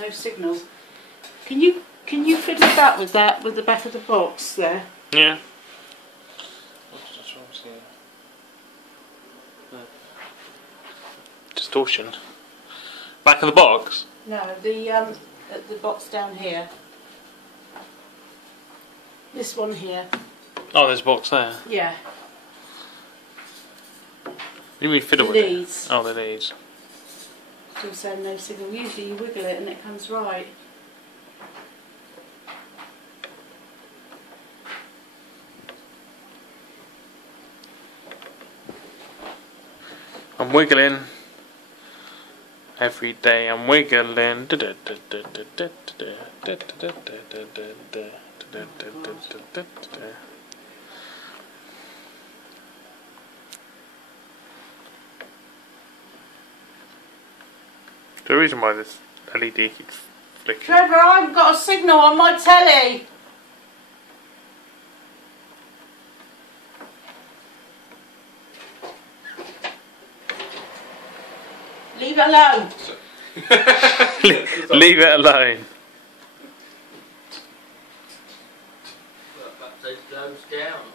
No signal. Can you fiddle that with the back of the box there? Yeah. Distortion. Back of the box? No, the box down here. This one here. Oh, there's a box there. Yeah. What do you mean fiddle with Leads. it? Oh, the leads. Still saying no signal. Usually you wiggle it and it comes right. I'm wiggling. Every day I'm wiggling. The reason why this LED keeps flickering. Trevor, I haven't got a signal on my telly. Leave it alone. Leave it alone. That goes down.